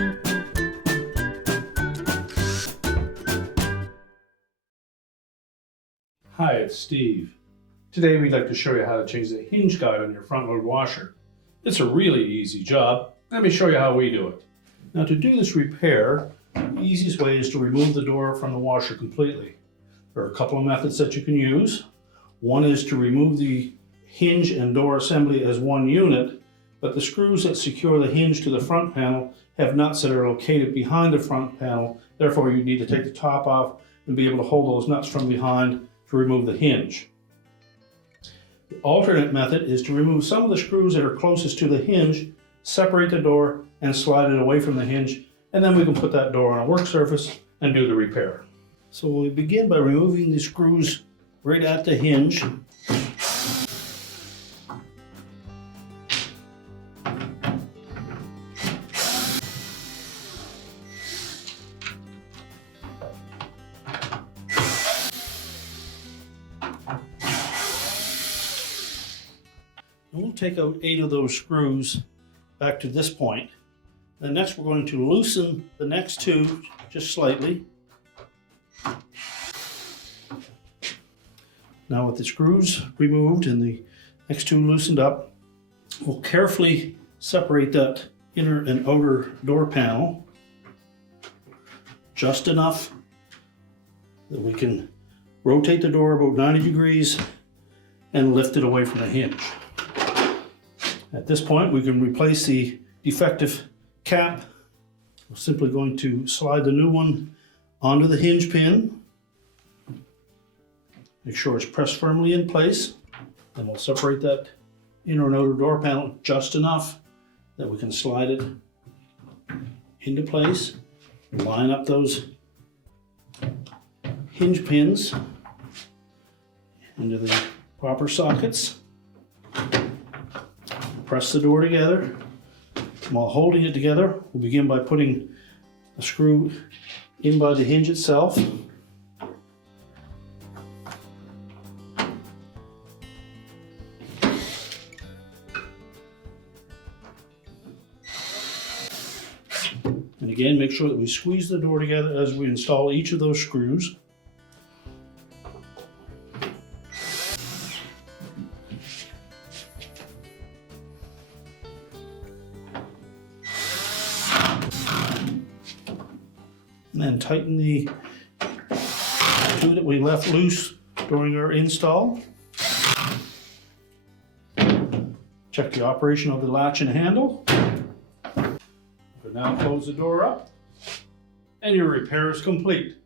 Hi, it's Steve. Today we'd like to show you how to change the hinge guide on your front load washer. It's a really easy job. Let me show you how we do it. Now, to do this repair, the easiest way is to remove the door from the washer completely. There are a couple of methods that you can use. One is to remove the hinge and door assembly as one unit, but the screws that secure the hinge to the front panel have nuts that are located behind the front panel. Therefore, you need to take the top off and be able to hold those nuts from behind to remove the hinge. The alternate method is to remove some of the screws that are closest to the hinge, separate the door, and slide it away from the hinge, and then we can put that door on a work surface and do the repair. So we begin by removing the screws right at the hinge. And we'll take out 8 of those screws back to this point. And next we're going to loosen the next 2 just slightly. Now with the screws removed and the next 2 loosened up, we'll carefully separate that inner and outer door panel just enough that we can rotate the door about 90 degrees and lift it away from the hinge. At this point, we can replace the defective cap. We're simply going to slide the new one onto the hinge pin. Make sure it's pressed firmly in place. Then we'll separate that inner and outer door panel just enough that we can slide it into place. Line up those hinge pins into the proper sockets. Press the door together. While holding it together, we'll begin by putting a screw in by the hinge itself. And again, make sure that we squeeze the door together as we install each of those screws. And then tighten the 2 that we left loose during our install. Check the operation of the latch and handle. Now close the door up, and your repair is complete.